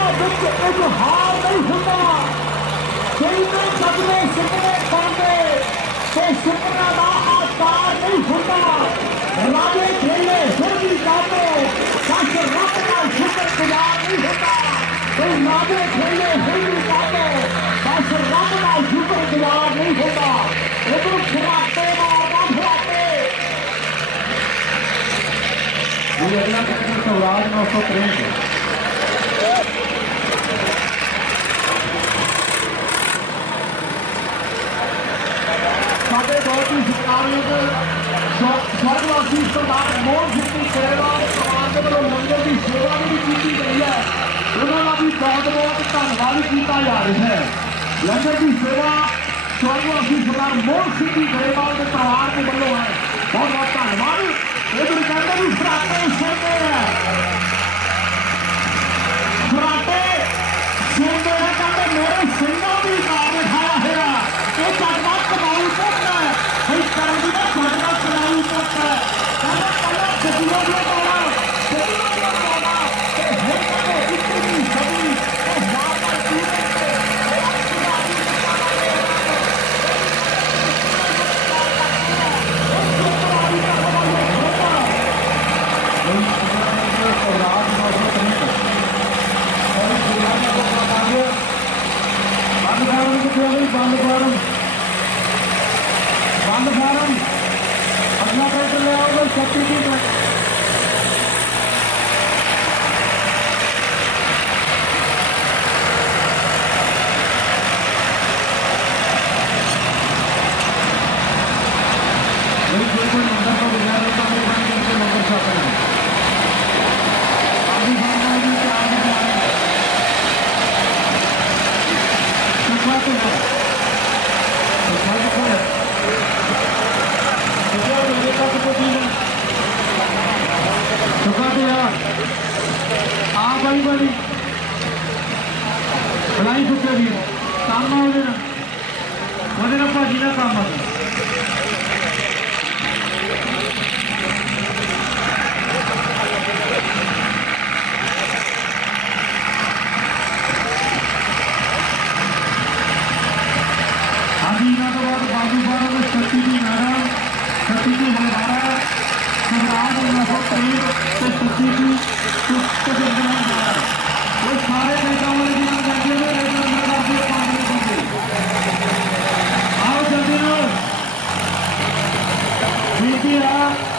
हार नहीं होता सपने सुपने पाते तो सुपना का आकार नहीं होता राजे खेले फिर भी काटो बस रब का शुक्र गुजार नहीं होता तो राजे खेले फिर भी काटो बस रब का शुक्र गुजार नहीं होता उधर खिलाते मारना खिलाते ये अगला ट्रैक्टर स्वराज 963 साढ़े बहुत ही सत्कारयोग स्वर्गवासी सरदार मोहन सिंह की सेवादार समाज के वालों लंगर की सेवा भी की गई है उन्होंने भी बहुत बहुत धन्यवाद किया जा रहा है लंगर की सेवा स्वर्गवासी सरदार मोहन सिंह की सेवादार के परिवार के वालों है बहुत बहुत धन्यवाद इधर कहते भी फराटे सुनते हैं फराटे सुनते हैं कहते मेरे सिंह भी काम उठाया है ये चटना कमाऊ पुट है भाई करम का चटना कमाऊ पुट है कहना पहला छुट्टियों में पाना इतनी सभी यहाँ पर बंद फार्म अगला ट्रैक्टर ले आओगे शक्ति की बिल्कुल नंबर का गुजार होता है नंबर छापा है आगे बढ़ना है आगे भाई भाई भलाई चुके भी काम ना भाजी का काम आ हाँ जी इन्हों तो बाद बाजू फार्म शक्ति की मैडम शक्ति की हलवारा सरदार 963 तो शक्ति की वो सारे नेताओं वाले भी हम जाते हैं आओ जल्दी आओ